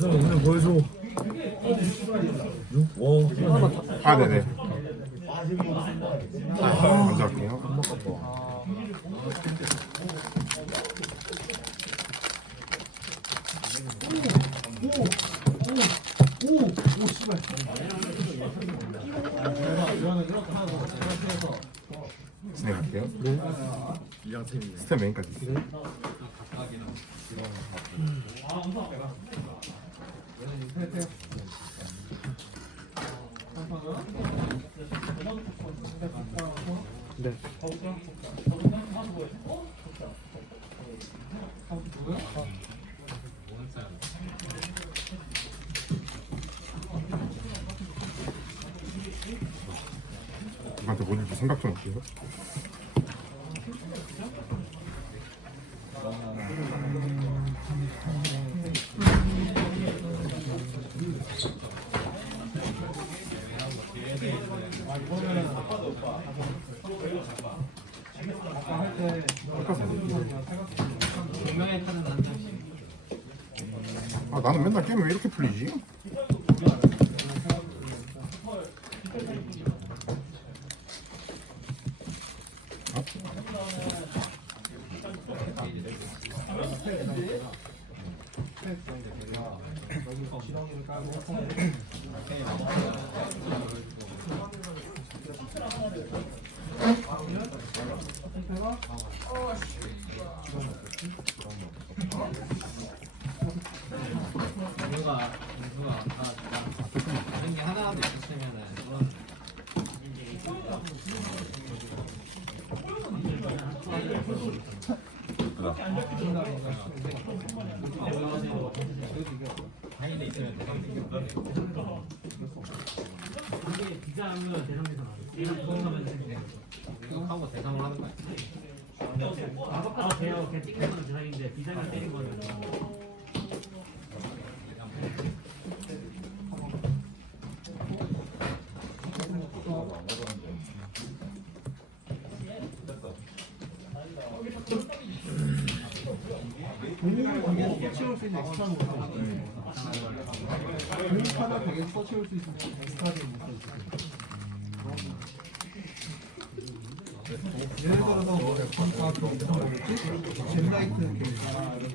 무슨 오늘 보여줘. 육? 와. 아 네네 아, 먼저 할게요 진행할게요 이양팀이네. 스텝 메인까지 이한테 뭐 줄지 생각 좀 할게요 아 나는 맨날 게임이 왜 이렇게 풀리지? 누가 누가 아까 다른 게 하나라도 있으면은 이게 비자 하면 대상에서 나와. 대상 수행하면 하고 대상을 하는 거야. 아까 돼요. 그냥 찍는 건 대상인데 비자가 때린 거는 엑스트라 모드 공을 하나 되게 서치울 수 있는 엑스트라적인 모드 들어서 뭐 젠라이트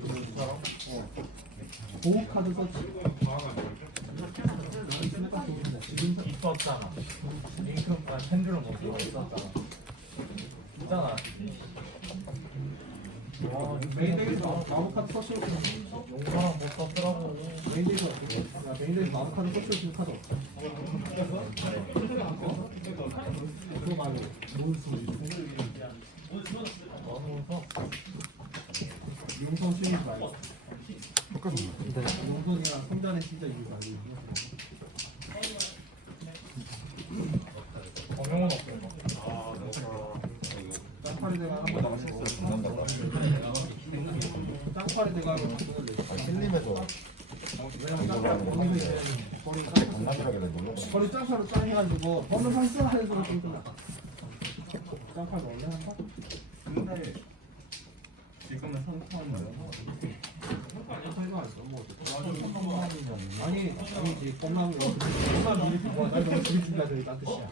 것처럼 보호 카드 서치 있었잖아. 링크가 캔들을 못 있었잖아. 있잖아. 메인 덱에서 마법 카드 서치울 수 있는 용서랑 못 썼더라고. 메인 덱에서 어떻게 해? 야, 메인 덱에서 마법 카드 없어 어? 그거 말고 몬스 용성 시리즈 말고 용성이랑 성전의 시절 이유 말고 범용은 없어. 짱파리 대가 한번 나갔었어 짱파리 대가 신림에서 왜냐면 짱파리 거기서 이제 거리 짱- 강남이라길래 놀러 거리 짱파로 짱 해가지고 범는 상승 하는 소리 좀 끝나 짱파 원래 한다? 근데 지금은 성공한 거야. 짱파리가 아니죠 뭐 아니 아니지 껌나무 껌나무 미리 피고 날 너무 죽이 준다 저기 딴 뜻이야.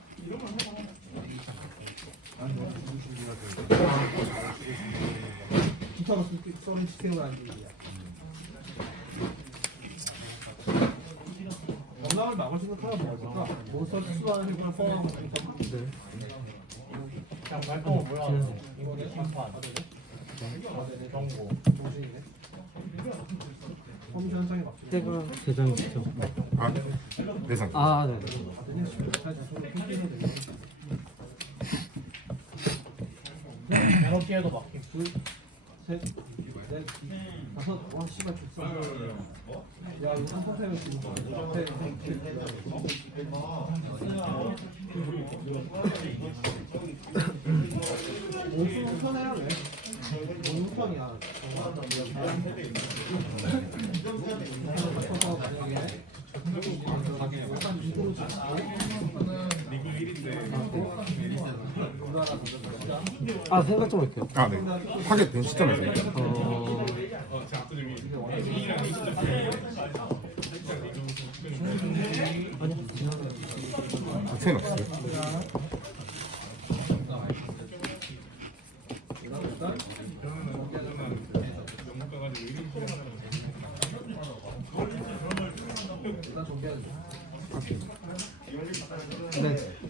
아니 너무 죽이 준다 저기. 기타로 쏘는 시스템을 하는 얘기야. 영감을 막을 카드가 뭐가 있을까? 몬스터 수하는 걸 포함하고 있으니까 그냥 말동은 뭐야? 이거는 간판. 정보. 정신이네 커미션 현상에 맞추고 때가 대장이죠. 아 대상 아, 네. 여러 개도 맡긴. 셋, 넷, 다섯, 와 씨발 족사. 야 이거 한 컨셉을 지금 아 생각 좀 할게요. 아, 네. 하게 된 시점에서. 어... 아니요. 아, 체인 없어요.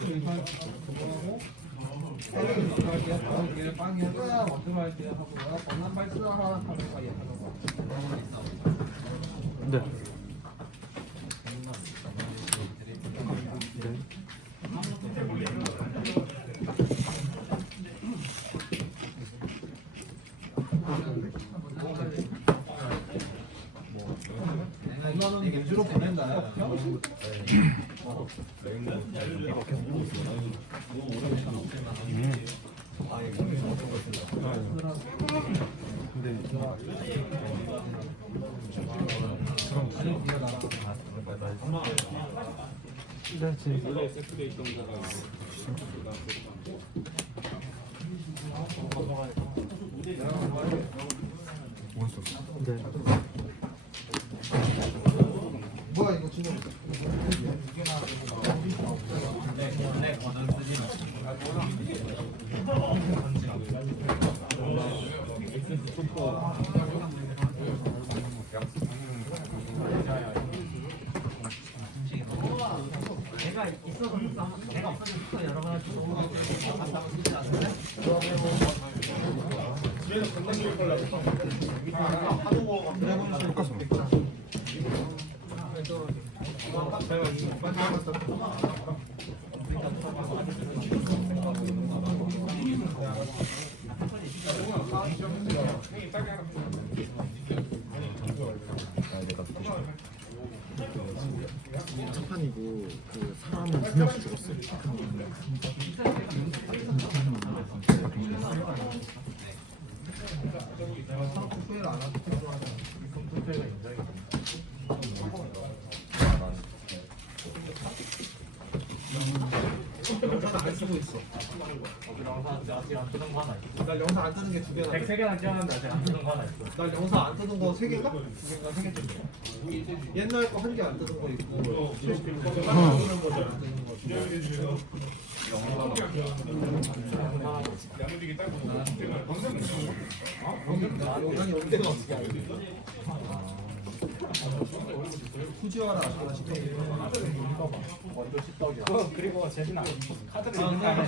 거. 네. 이거는 위주로 보낸다요? 네. 뭐야 이거 지금 내가 있어서 내가 할수 첫 판이고 그 사람은 두 명씩 죽었어요. 투표가 인정이 영상 안 쓰고 있어. 나 영상 안 뜨는 게 두 개나. 103개나 끼웠는데 아직 안 뜨는 거 하나 있어. 나 영상 안 뜨는 거 세 개가? 두 개인가 세 개쯤. 옛날 거 한 개 안 뜨는 거 있고. 영상이 후지와라 아시다시피 완전 그리고 재진아 카드를 네, 다음에